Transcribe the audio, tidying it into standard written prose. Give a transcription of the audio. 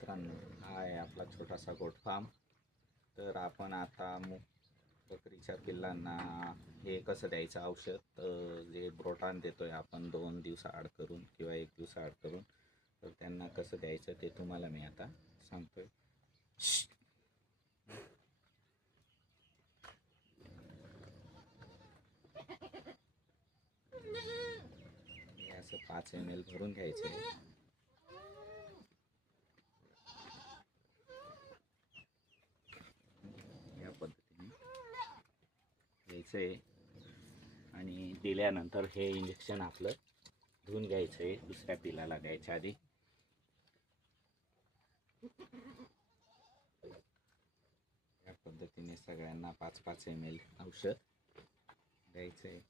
मित्रांनो, हा आहे आपला छोटासा गोट फार्म. तर आपण आता बकरीच्या पिल्लांना हे कसं द्यायचं औषध, जे ब्रोटान देतोय आपण 2 दिवस आड करून किंवा 1 दिवस आड करून, तर त्यांना कसं द्यायचं ते तुम्हाला मी आता सांगतोय. हे असं 5 ml भरून घ्यायचं आहे. या पद्धतीने घ्यायचं आहे आणि दिल्यानंतर हे इंजेक्शन आपलं धुवून घ्यायचं आहे दुसऱ्या पिलाला द्यायच्या आधी. या पद्धतीने सगळ्यांना 5-5 ml औषध द्यायचं आहे.